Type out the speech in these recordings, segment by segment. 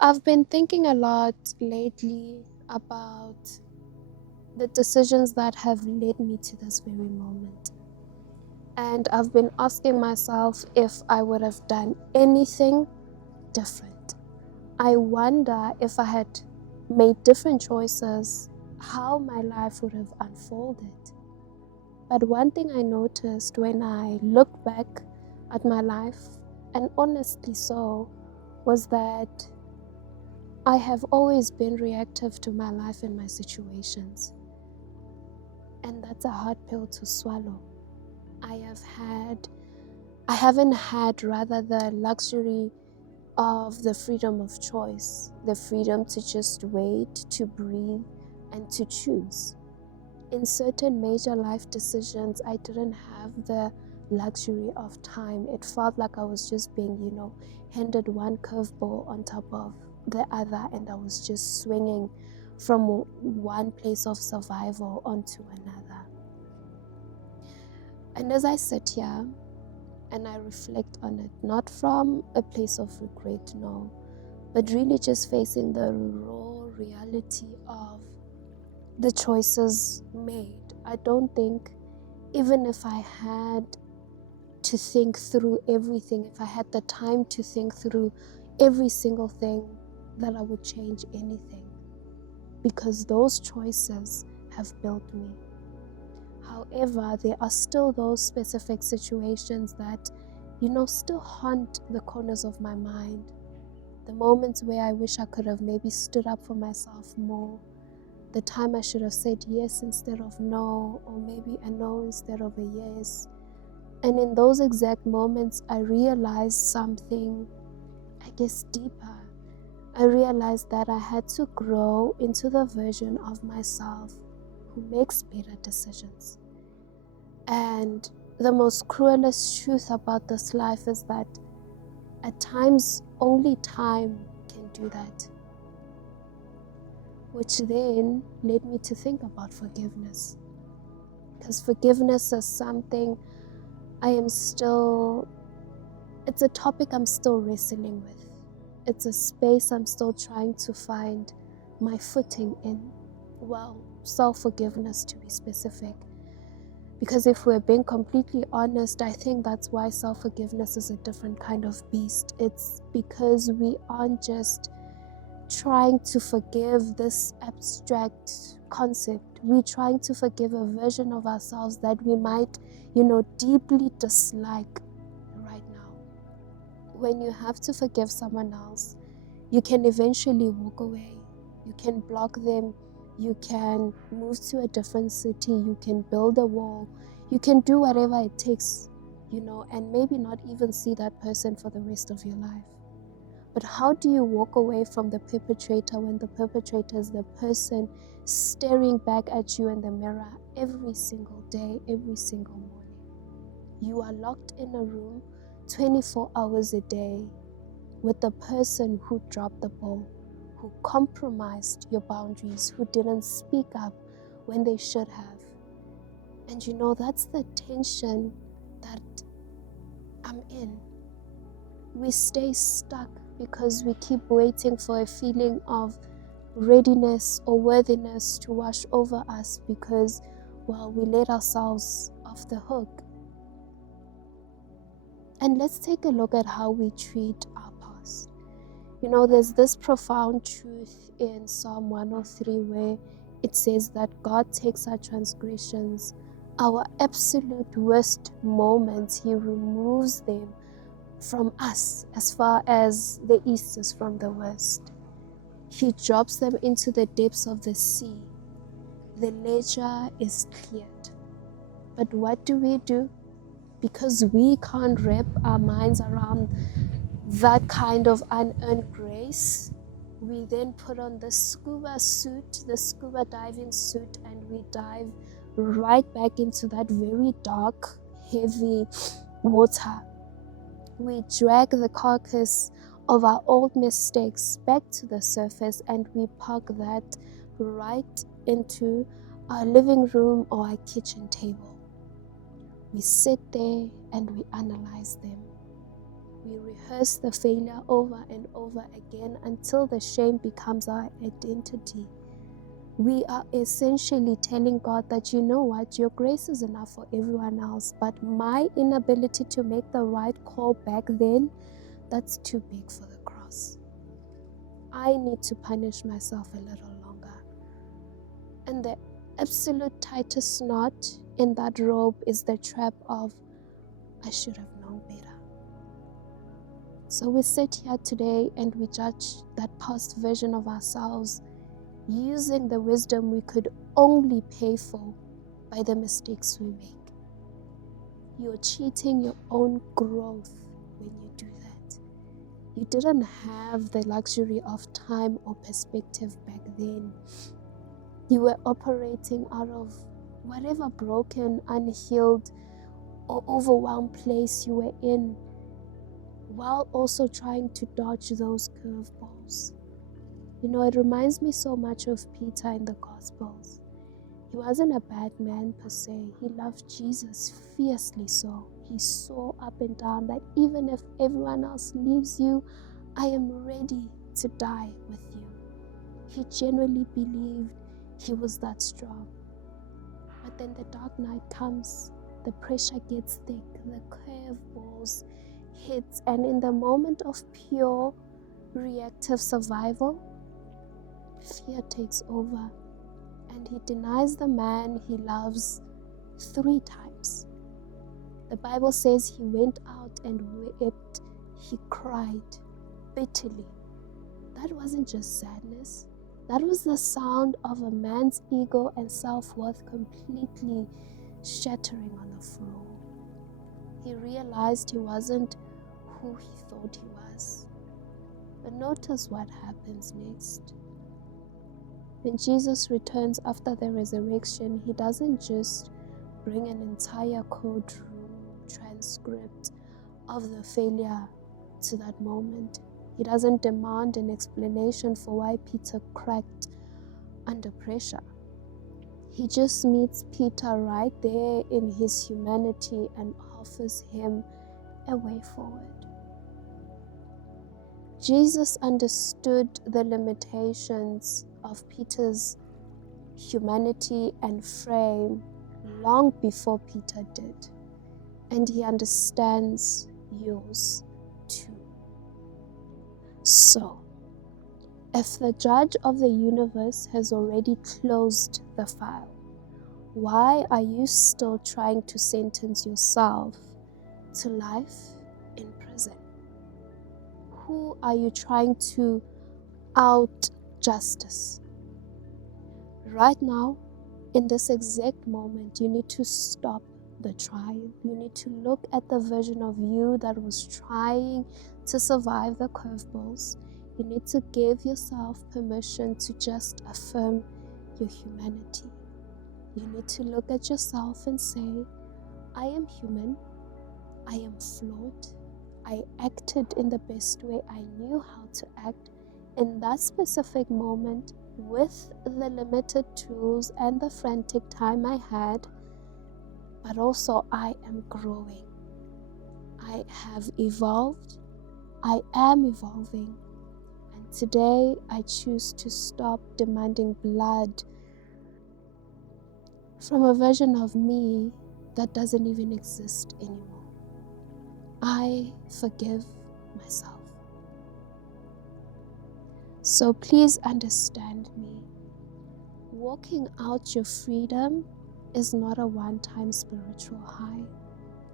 I've been thinking a lot lately about the decisions that have led me to this very moment. And I've been asking myself if I would have done anything different. I wonder if I had made different choices, how my life would have unfolded. But one thing I noticed when I look back at my life, and honestly so, was that I have always been reactive to my life and my situations. And that's a hard pill to swallow. I haven't had rather the luxury of the freedom of choice, the freedom to just wait, to breathe, and to choose. In certain major life decisions, I didn't have the luxury of time. It felt like I was just being, handed one curveball on top of the other, and I was just swinging from one place of survival onto another. And as I sit here and I reflect on it, not from a place of regret, no, but really just facing the raw reality of the choices made, I don't think, even if I had to think through everything, if I had the time to think through every single thing, that I would change anything, because those choices have built me. However, there are still those specific situations that, still haunt the corners of my mind. The moments where I wish I could have maybe stood up for myself more. The time I should have said yes instead of no, or maybe a no instead of a yes. And in those exact moments, I realized something, I guess, deeper. I realized that I had to grow into the version of myself who makes better decisions. And the most cruelest truth about this life is that at times only time can do that. Which then led me to think about forgiveness. Because forgiveness is something it's a topic I'm still wrestling with. It's a space I'm still trying to find my footing in. Well, self-forgiveness to be specific. Because if we're being completely honest, I think that's why self-forgiveness is a different kind of beast. It's because we aren't just trying to forgive this abstract concept. We're trying to forgive a version of ourselves that we might, deeply dislike right now. When you have to forgive someone else, you can eventually walk away. You can block them. You can move to a different city. You can build a wall. You can do whatever it takes, and maybe not even see that person for the rest of your life. But how do you walk away from the perpetrator when the perpetrator is the person staring back at you in the mirror every single day, every single morning? You are locked in a room 24 hours a day with the person who dropped the ball, who compromised your boundaries, who didn't speak up when they should have. And that's the tension that I'm in. We stay stuck because we keep waiting for a feeling of readiness or worthiness to wash over us because, we let ourselves off the hook. And let's take a look at how we treat our past. There's this profound truth in Psalm 103 where it says that God takes our transgressions, our absolute worst moments, He removes them from us as far as the east is from the west. He drops them into the depths of the sea. The ledger is cleared. But what do? Because we can't wrap our minds around that kind of unearned grace, we then put on the scuba diving suit, and we dive right back into that very dark, heavy water. We drag the carcass of our old mistakes back to the surface, and we park that right into our living room or our kitchen table. We sit there and we analyze them. We rehearse the failure over and over again until the shame becomes our identity. We are essentially telling God that, you know what, your grace is enough for everyone else, but my inability to make the right call back then, that's too big for the cross. I need to punish myself a little longer. And the absolute tightest knot in that rope is the trap of, I should have known better. So we sit here today and we judge that past version of ourselves using the wisdom we could only pay for by the mistakes we make. You're cheating your own growth when you do that. You didn't have the luxury of time or perspective back then. You were operating out of whatever broken, unhealed, or overwhelmed place you were in, while also trying to dodge those curveballs. You know, it reminds me so much of Peter in the Gospels. He wasn't a bad man per se. He loved Jesus fiercely so. He saw up and down that even if everyone else leaves you, I am ready to die with you. He genuinely believed he was that strong. But then the dark night comes, the pressure gets thick, the curveballs hits, and in the moment of pure reactive survival, fear takes over, and he denies the man he loves 3 times. The Bible says he went out and wept, he cried bitterly. That wasn't just sadness. That was the sound of a man's ego and self-worth completely shattering on the floor. He realized he wasn't who he thought he was. But notice what happens next. When Jesus returns after the resurrection, he doesn't just bring an entire courtroom transcript of the failure to that moment. He doesn't demand an explanation for why Peter cracked under pressure. He just meets Peter right there in his humanity and offers him a way forward. Jesus understood the limitations of Peter's humanity and frame long before Peter did, and he understands yours too. So, if the judge of the universe has already closed the file, why are you still trying to sentence yourself to life in prison? Who are you trying to out justice? Right now, in this exact moment, you need to stop the trying. You need to look at the version of you that was trying to survive the curveballs. You need to give yourself permission to just affirm your humanity. You need to look at yourself and say, I am human, I am flawed, I acted in the best way I knew how to act in that specific moment with the limited tools and the frantic time I had, but also I am growing. I have evolved, I am evolving, and today I choose to stop demanding blood from a version of me that doesn't even exist anymore. I forgive myself. So please understand me. Walking out your freedom is not a one-time spiritual high.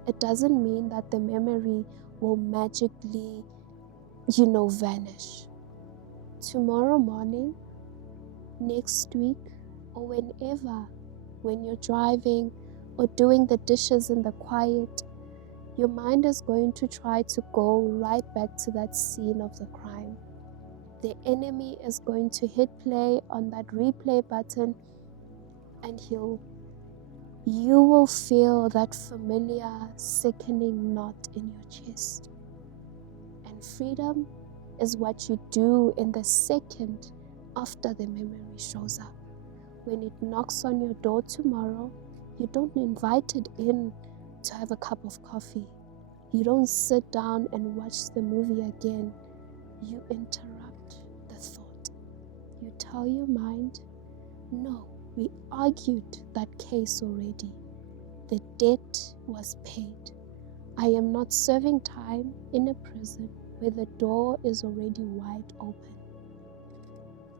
It doesn't mean that the memory will magically, vanish. Tomorrow morning, next week, or whenever, when you're driving or doing the dishes in the quiet, your mind is going to try to go right back to that scene of the crime. The enemy is going to hit play on that replay button, and you will feel that familiar, sickening knot in your chest. And freedom is what you do in the second after the memory shows up. When it knocks on your door tomorrow, you don't invite it in to have a cup of coffee. You don't sit down and watch the movie again. You interrupt the thought. You tell your mind, no, we argued that case already. The debt was paid. I am not serving time in a prison where the door is already wide open.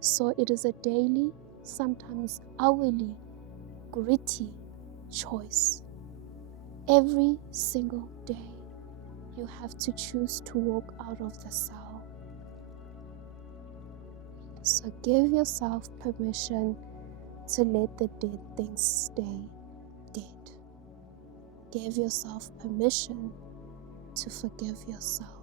So it is a daily, sometimes hourly, gritty choice. Every single day, you have to choose to walk out of the cell. So give yourself permission to let the dead things stay dead. Give yourself permission to forgive yourself.